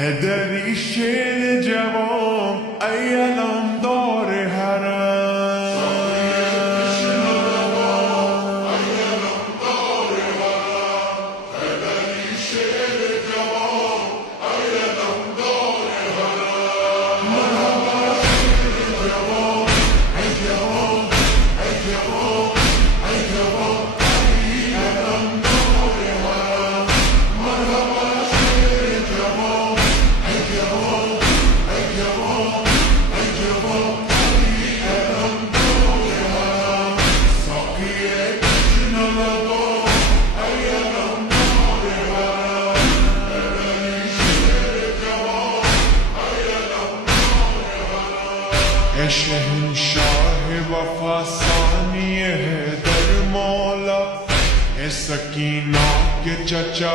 هدری شیر جوان ایالم دار حرم शहंशाह वफा सानिए दर मौला ए सकीना के चचा